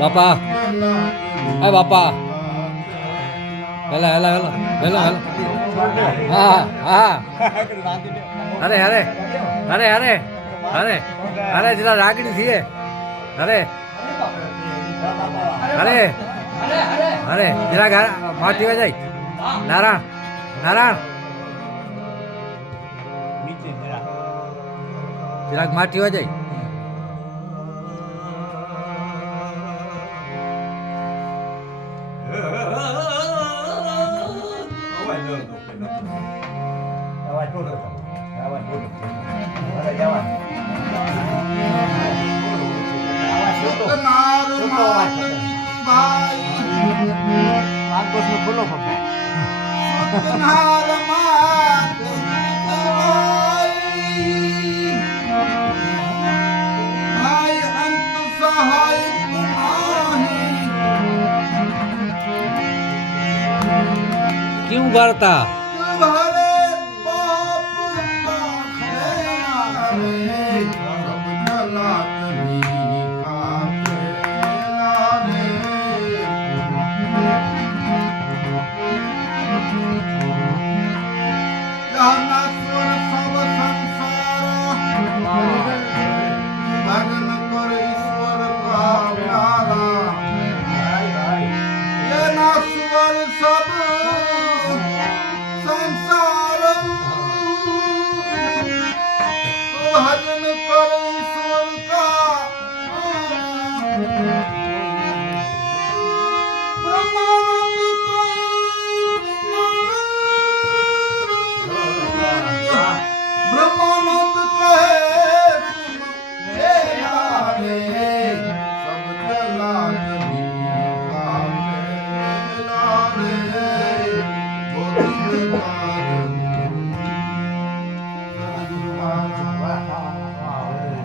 બાપા એ બાપા હેલા હેલા હેલા હેલા હેલા હા હા અરે અરે અરે અરે અરે અરે જરા રાગડી છીએ અરે અરે અરે જરા માટી હોય જાય નારાયણ નારાયણ જરાક માટી હોય જાય क्यों करता Brahma